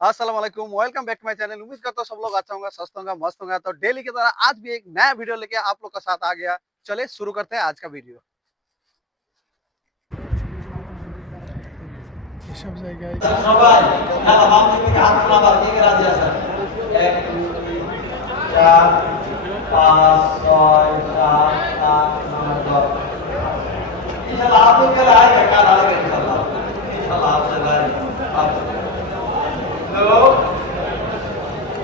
अस्सलाम वालेकुम, welcome back to my channel. उम्मीद करता हूँ सब लोग अच्छा होंगे, स्वस्थ होंगे, मस्त होंगे। तो डेली की तरह आज भी एक नया वीडियो लेके आप लोग के साथ आ गया। चलिए शुरू करते हैं आज का वीडियो। এসব জায়গায় সবাই খেলা বাম দিকে হাত তোলা কে কে রাজি আছেন 1 2 3 4 5 6 7 8 9 10 ইনশাআল্লাহ আপনি কে আएगा কাল आएगा ইনশাআল্লাহ ইনশাআল্lah आपसे गाड़ी आप তো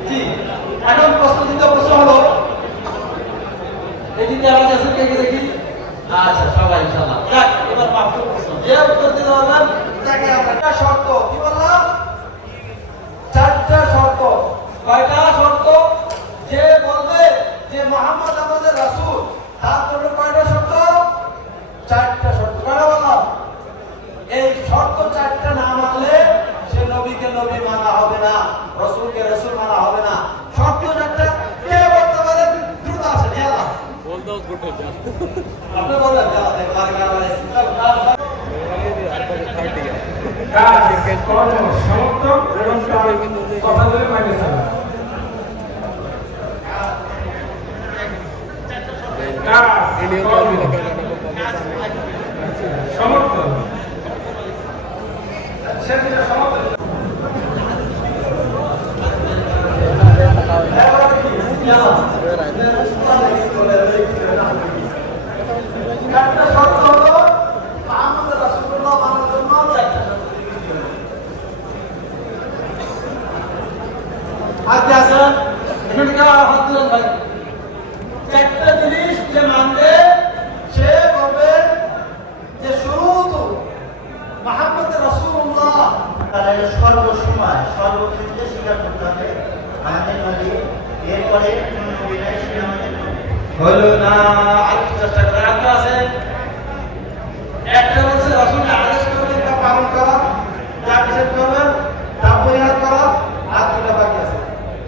জি এখন প্রশ্ন হলো এই দিকে রাজি আছেন কে কে দেখি আচ্ছা সবাই ইনশাআল্লাহ যাক এবার মাফ প্রশ্ন যে উত্তর দিতে পারবেন তাকে আমরা শর্ত কি বললাম চারটা শর্ত কয়টা শর্ত যে বলবে যে মুহাম্মদ আমাদের রাসূল তার জন্য কয়টা শর্ত চারটা শর্ত কয়টা বললাম এই শর্ত চারটা না মানলে সে নবীকে নবী মানা হবে না রাসূলকে রাসূল মানা হবে না শর্ত চারটা কে বলতে পারে দ্রুত আসেন আল্লাহ বল দাও দ্রুত আপনি বললেন আল্লাহ একবার কাজ কর্ম সমর্থন এবং কথা বলে মাইনে চলা কাজ কর্ম সমর্থন সেটা সমর্থন একটা শর্ত হলো মুহাম্মদ রাসূলুল্লাহ মানার জন্য হাত আসেন এখানে হাত তুলেন ভাই চারটা জিনিস যে মানবে সে বলবে যে শুরুত মুহাম্মদ রাসূলুল্লাহ তার সর্বসময় সর্বক্ষেত্রে স্বীকার করতে হবে আমাদের নবী এরপরে কোন নবী নাই সে আমাদের হলো না আরেকটু চেষ্টা করে রাখতে আছে একটা বলছে রাসূলকে আদেশ করবেন তা পালন করা যা নিষেধ করবেন তা পরিহার করা আর দুটো বাকি আছে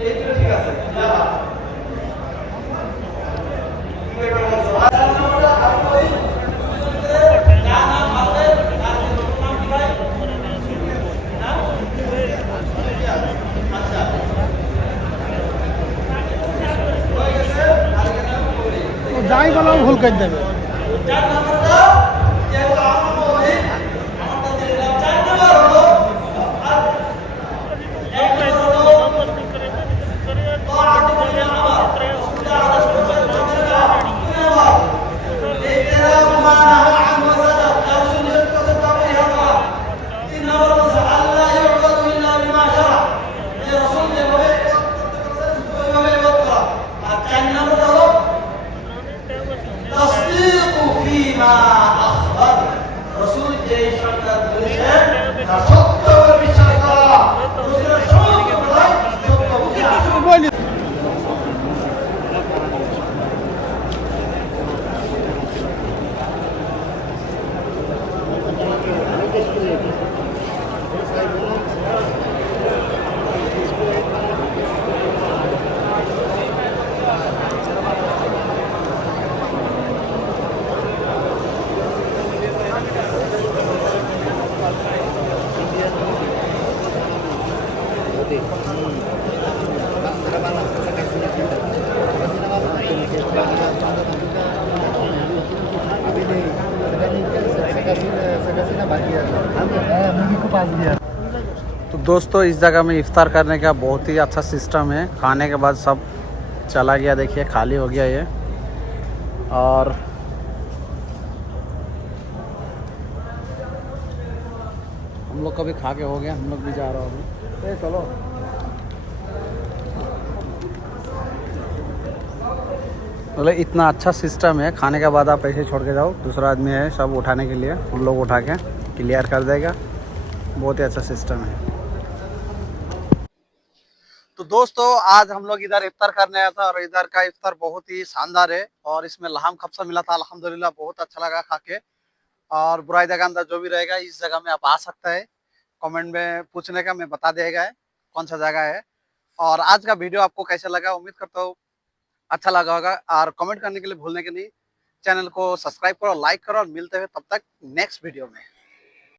এই দুটো ঠিক আছে যাবা যাই বলো ভুল করে দেবে तो दोस्तों इस जगह में इफ्तार करने का बहुत ही अच्छा सिस्टम है। खाने के बाद सब चला गया, देखिए खाली हो गया ये। और हम लोग का भी खा के हो गया, हम लोग भी जा रहे हैं। चलो मतलब इतना अच्छा सिस्टम है, खाने के बाद आप ऐसे छोड़ के जाओ, दूसरा आदमी है सब उठाने के लिए, उन लोग उठा के क्लियर कर देगा। बहुत ही अच्छा सिस्टम है। तो दोस्तों आज हम लोग इधर इफ्तार करने आया था और इधर का इफ्तार बहुत ही शानदार है और इसमें लहाम खप्सा मिला था, अल्हम्दुलिल्लाह बहुत अच्छा लगा खा के। और बुराई का अंदर जो भी रहेगा इस जगह में आप आ सकता है, कमेंट में पूछने का मैं बता देगा कौन सा जगह है। और आज का वीडियो आपको कैसा लगा, उम्मीद करता हूँ अच्छा लगा होगा। और कमेंट करने के लिए भूलने के नहीं, चैनल को सब्सक्राइब करो, लाइक करो और मिलते हैं तब तक नेक्स्ट वीडियो में।